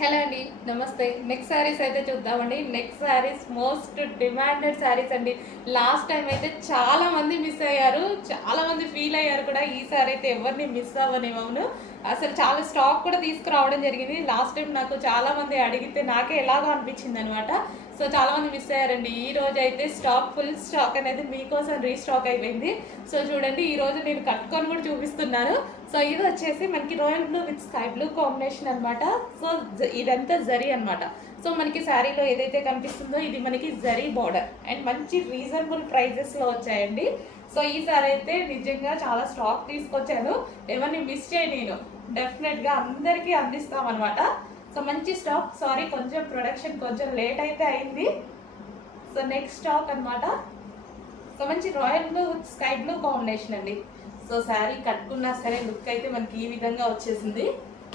Hello అండి, నమస్తే. Next saris అయితే చూద్దామండి. Next saris most demanded saris అండి. లాస్ట్ టైం అయితే చాలా మంది మిస్ అయ్యారు, చాలా మంది ఫీల్ అయ్యారు కూడా. ఈ సారీ అయితే ఎవరిని మిస్ అవ్వనివ్వను. అసలు చాలా స్టాక్ కూడా తీసుకురావడం జరిగింది. లాస్ట్ టైం నాకు చాలా మంది అడిగితే నాకే ఎలాగో అనిపించింది అనమాట. సో చాలా మంది మిస్ అయ్యారండి. ఈ రోజు అయితే ఫుల్ స్టాక్ అనేది మీకోసం రీస్టాక్ అయిపోయింది. సో చూడండి, ఈ రోజు నేను కట్టుకొని కూడా చూపిస్తున్నాను. సో ఇది వచ్చేసి మనకి royal blue with sky blue combination అనమాట. సో ఇదంతా జరీ అనమాట. సో మనకి శారీలో ఏదైతే కనిపిస్తుందో ఇది మనకి జరీ బార్డర్ అండ్ మంచి రీజనబుల్ ప్రైజెస్లో వచ్చాయండి. సో ఈ సారీ అయితే నిజంగా చాలా స్టాక్ తీసుకొచ్చాను, ఎవరిని మిస్ చేయ నేను డెఫినెట్గా అందరికీ అందిస్తామన్నమాట. సో మంచి స్టాక్. సారీ, కొంచెం ప్రొడక్షన్ కొంచెం లేట్ అయితే అయింది. సో నెక్స్ట్ స్టాక్ అనమాట. సో మంచి royal blue with sky blue combination అండి. సో శారీ కట్టుకున్నా సరే లుక్ అయితే మనకి ఈ విధంగా వచ్చేసింది.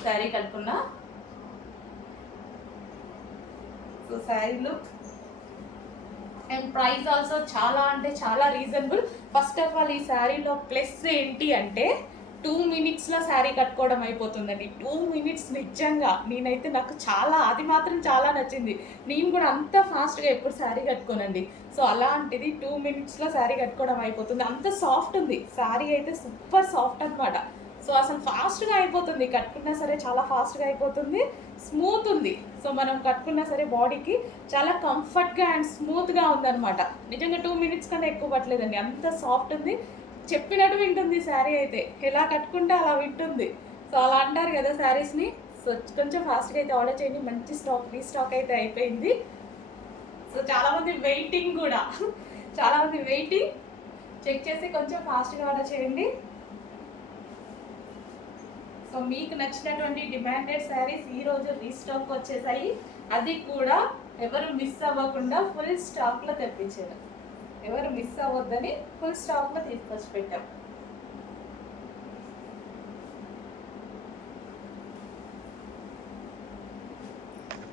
శారీ కట్టుకున్నా so sari look and price also చాలా అంటే చాలా రీజనబుల్. ఫస్ట్ ఆఫ్ ఆల్ ఈ శారీలో ప్లస్ ఏంటి అంటే 2 మినిట్స్లో శారీ కట్టుకోవడం అయిపోతుందండి. 2 మినిట్స్ నిజంగా నేనైతే నాకు చాలా, అది మాత్రం చాలా నచ్చింది. నేను కూడా అంత ఫాస్ట్గా ఎప్పుడు శారీ కట్టుకోనండి. సో అలాంటిది 2 మినిట్స్లో శారీ కట్టుకోవడం అయిపోతుంది. అంత సాఫ్ట్ ఉంది శారీ అయితే, సూపర్ సాఫ్ట్ అనమాట. సో అసలు ఫాస్ట్గా అయిపోతుంది, కట్టుకున్నా సరే చాలా ఫాస్ట్గా అయిపోతుంది. స్మూత్ ఉంది. సో మనం కట్టుకున్నా సరే బాడీకి చాలా కంఫర్ట్గా అండ్ స్మూత్గా ఉందన్నమాట. నిజంగా 2 మినిట్స్ కన్నా ఎక్కువ పట్టలేదండి, అంత సాఫ్ట్ ఉంది. చెప్పినట్టు వింటుంది శారీ అయితే, ఎలా కట్టుకుంటే అలా వింటుంది. సో అలా అంటారు కదా శారీస్ని. సో కొంచెం ఫాస్ట్గా అయితే ఆర్డర్ చేయండి. మంచి రీస్టాక్ అయితే అయిపోయింది. సో చాలామంది వెయిటింగ్ కూడా, చాలామంది వెయిటింగ్. చెక్ చేసి కొంచెం ఫాస్ట్గా ఆర్డర్ చేయండి. సో మీకు నచ్చినటువంటి డిమాండెడ్ శారీస్ ఈరోజు రీస్టాక్ వచ్చేసాయి. అది కూడా ఎవరు మిస్ అవ్వకుండా ఫుల్ స్టాక్లో తెప్పించారు. ఎవరు మిస్ అవ్వద్దని ఫుల్ స్టాక్లో తీసుకొచ్చి పెట్టాం.